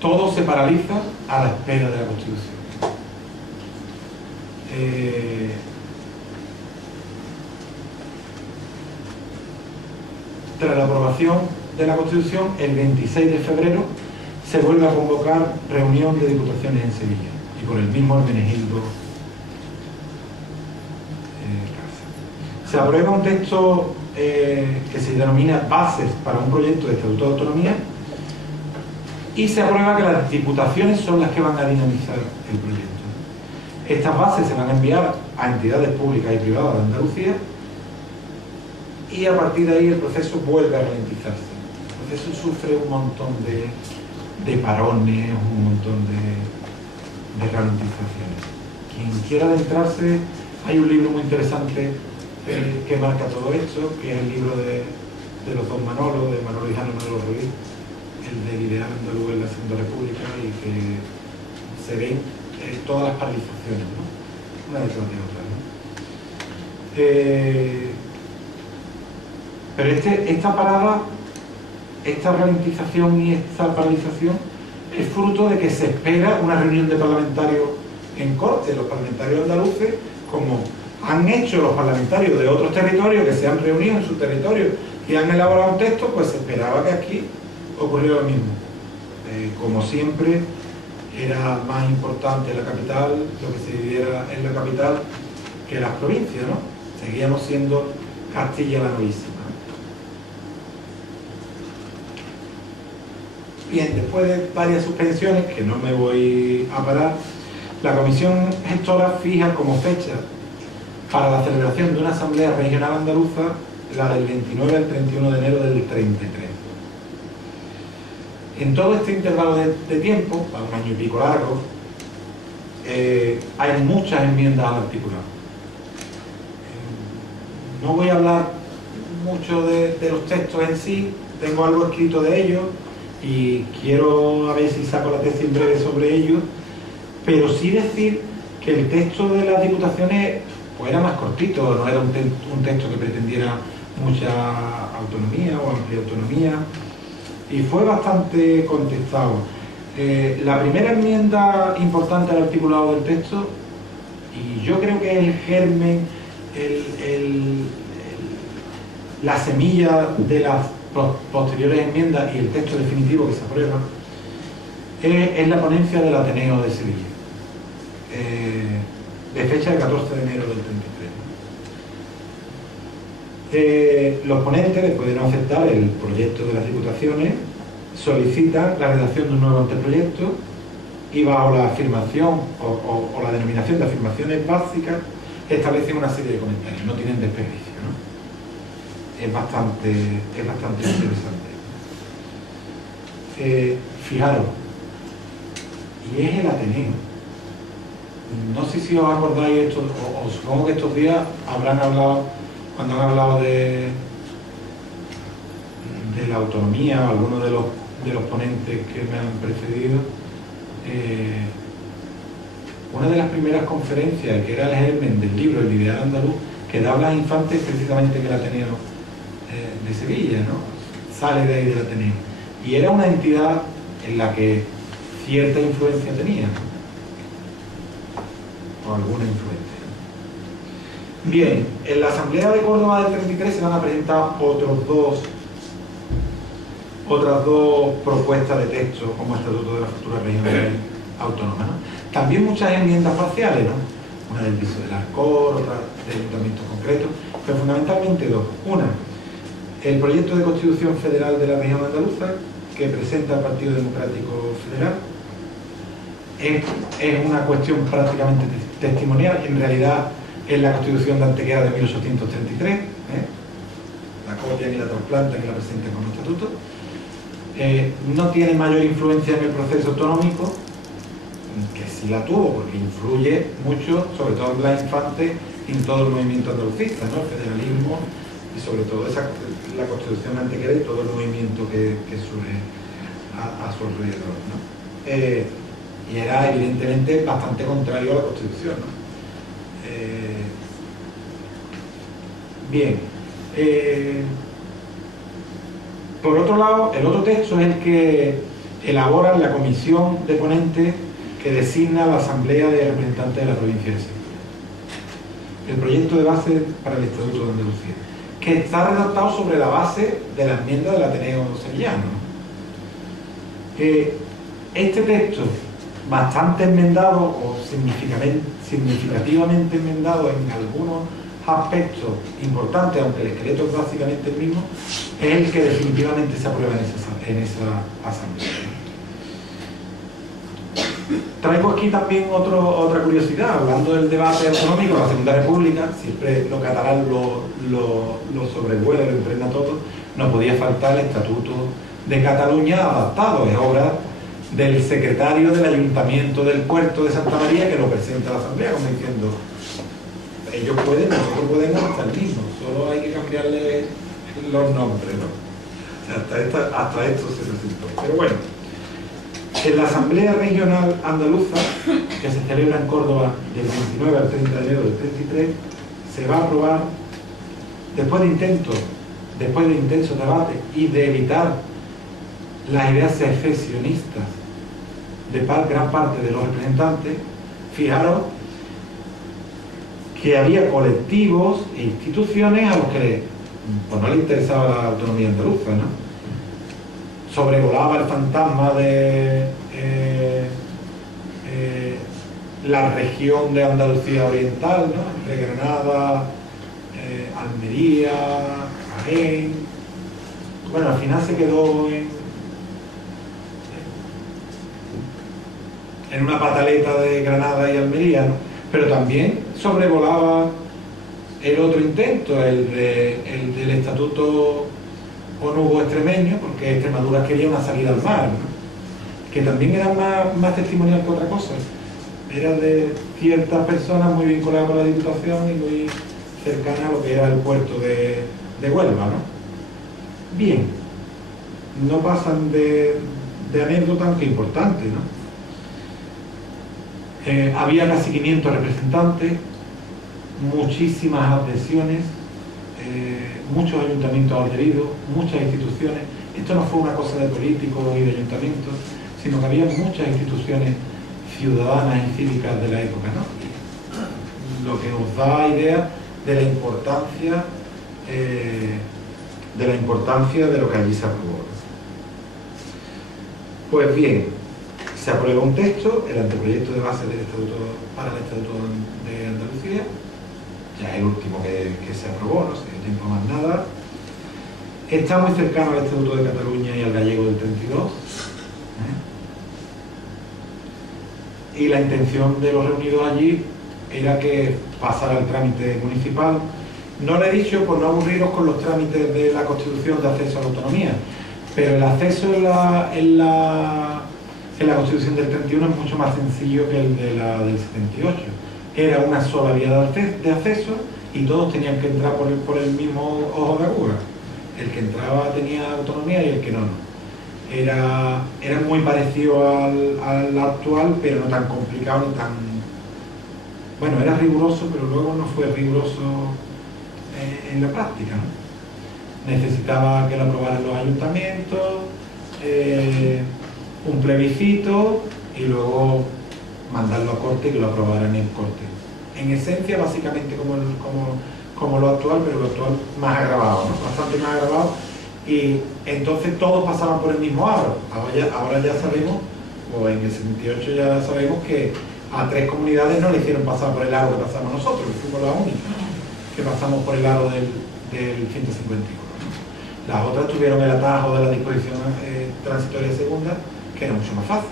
todo se paraliza a la espera de la Constitución. Tras la aprobación de la Constitución, el 26 de febrero se vuelve a convocar reunión de diputaciones en Sevilla, y por el mismo Hermenegildo Casa. Se aprueba un texto que se denomina Bases para un proyecto de Estatuto de Autonomía, y se aprueba que las diputaciones son las que van a dinamizar el proyecto. Estas bases se van a enviar a entidades públicas y privadas de Andalucía, y a partir de ahí el proceso vuelve a ralentizarse. El proceso sufre un montón de parones, un montón de ralentizaciones. Quien quiera adentrarse, hay un libro muy interesante que marca todo esto, que es el libro de los dos Manolos, de Manolo Hijano y Manolo Ruiz, el de Ideal Andaluz en la Segunda República, y que se ven todas las paralizaciones, ¿no? Una detrás de otra, ¿no? Pero esta parada, esta ralentización y esta paralización es fruto de que se espera una reunión de parlamentarios en Corte. Los parlamentarios andaluces, como han hecho los parlamentarios de otros territorios que se han reunido en su territorio y han elaborado un texto, pues se esperaba que aquí ocurriera lo mismo. Como siempre, era más importante la capital, lo que se viviera en la capital, que las provincias, ¿no? Seguíamos siendo Castilla la Novísima. Bien, después de varias suspensiones, que no me voy a parar, la Comisión Gestora fija como fecha para la celebración de una Asamblea Regional Andaluza la del 29 al 31 de enero del 33. En todo este intervalo de tiempo, para un año y pico largo, hay muchas enmiendas al articulado. No voy a hablar mucho de los textos en sí, tengo algo escrito de ellos y quiero a ver si saco la tesis en breve sobre ellos, pero sí decir que el texto de las diputaciones pues era más cortito, no era un texto que pretendiera mucha autonomía o amplia autonomía, y fue bastante contestado. La primera enmienda importante al articulado del texto, y yo creo que es el germen, la semilla de las posteriores enmiendas y el texto definitivo que se aprueba, es la ponencia del Ateneo de Sevilla, de fecha de 14 de enero del 33. Los ponentes, después de no aceptar el proyecto de las diputaciones, solicitan la redacción de un nuevo anteproyecto y bajo la afirmación o la denominación de afirmaciones básicas establecen una serie de comentarios, no tienen desperdicio, ¿no? Es bastante interesante. Fijaros, y es el Ateneo. No sé si os acordáis esto, o supongo que estos días habrán hablado, cuando han hablado de la autonomía, algunos de los ponentes que me han precedido, una de las primeras conferencias, que era el germen del libro El Ideal Andaluz, que da a Blas Infante, precisamente que el Ateneo de Sevilla, ¿no? Sale de ahí del Ateneo. Y era una entidad en la que cierta influencia tenía, o alguna influencia. Bien, en la Asamblea de Córdoba del 33 se van a presentar otras dos propuestas de texto como Estatuto de la Futura Regional Autónoma, ¿no? También muchas enmiendas parciales, ¿no? Una del piso del Alcor, otra de ayuntamientos concretos, pero fundamentalmente dos. Una, el proyecto de Constitución Federal de la Región Andaluza, que presenta el Partido Democrático Federal. Es una cuestión prácticamente testimonial, en realidad es la Constitución de Antequera de 1833, la copian y la trasplantan y la presentan como estatuto. No tiene mayor influencia en el proceso autonómico, que sí la tuvo, porque influye mucho, sobre todo en Blas Infante y en todo el movimiento andalucista, ¿no? El federalismo y sobre todo la Constitución Antequera y todo el movimiento que surge a su alrededor, ¿no? Y era evidentemente bastante contrario a la Constitución, ¿no? Bien. Por otro lado, el otro texto es el que elaboran la comisión de ponentes que designa la Asamblea de Representantes de la Provincia de Sevilla. El proyecto de base para el Estatuto de Andalucía, que está redactado sobre la base de la enmienda del Ateneo Sevillano. Este texto, bastante enmendado o significativamente enmendado en algunos aspectos importantes, aunque el esqueleto es básicamente el mismo, es el que definitivamente se aprueba en esa asamblea. Traigo aquí también otra curiosidad, hablando del debate autonómico de la Segunda República, siempre lo catalán lo sobrevuela, lo impregna todo, no podía faltar el Estatuto de Cataluña adaptado, es obra del secretario del Ayuntamiento del Puerto de Santa María, que lo presenta a la Asamblea, como diciendo, ellos pueden, nosotros podemos hasta el mismo, solo hay que cambiarle los nombres, ¿no? O sea, hasta esto se resultó. Pero bueno, en la Asamblea Regional Andaluza, que se celebra en Córdoba del 29 al 30 de enero del 33, se va a aprobar, después de intensos debates y de evitar las ideas secesionistas de gran parte de los representantes, fijaros que había colectivos e instituciones a los que pues, no les interesaba la autonomía andaluza, ¿no? Sobrevolaba el fantasma de la región de Andalucía Oriental, ¿no? Entre Granada, Almería, Jaén. Bueno, al final se quedó en una pataleta de Granada y Almería, ¿no? Pero también sobrevolaba el otro intento, el del Estatuto Onubo extremeño, porque Extremadura quería una salida al mar, ¿no? Que también era más testimonial que otra cosa. Era de ciertas personas muy vinculadas con la Diputación y muy cercanas a lo que era el puerto de Huelva, ¿no? Bien, no pasan de anécdotas, aunque importantes, ¿no? Había casi 500 representantes, muchísimas adhesiones, muchos ayuntamientos adheridos, muchas instituciones. Esto no fue una cosa de políticos y de ayuntamientos, sino que había muchas instituciones ciudadanas y cívicas de la época, ¿no? Lo que nos da idea de la importancia de lo que allí se aprobó. Pues bien, se aprueba un texto, el anteproyecto de base del Estatuto para el Estatuto de Andalucía, ya el último que se aprobó, no sé, tiempo más nada. Está muy cercano al Estatuto de Cataluña y al gallego del 32. Y la intención de los reunidos allí era que pasara el trámite municipal. No lo he dicho por no aburriros con los trámites de la Constitución de acceso a la autonomía, pero el acceso en la Constitución del 31 es mucho más sencillo que el del 78. Era una sola vía de acceso y todos tenían que entrar por el mismo ojo de aguja. El que entraba tenía autonomía y el que no. Era muy parecido al actual, pero no tan complicado ni tan... Bueno, era riguroso, pero luego no fue riguroso en la práctica, ¿no? Necesitaba que lo aprobaran los ayuntamientos, un plebiscito y luego mandarlo a corte y que lo aprobaran en corte. En esencia, básicamente como lo actual, pero lo actual más agravado, ¿no? Bastante más agravado. Y entonces todos pasaban por el mismo aro. Ahora ya sabemos, o en el 78 ya sabemos que a 3 comunidades no le hicieron pasar por el aro que pasamos nosotros, que fuimos la única que pasamos por el aro del 151. Las otras tuvieron el atajo de la disposición transitoria segunda, que era mucho más fácil.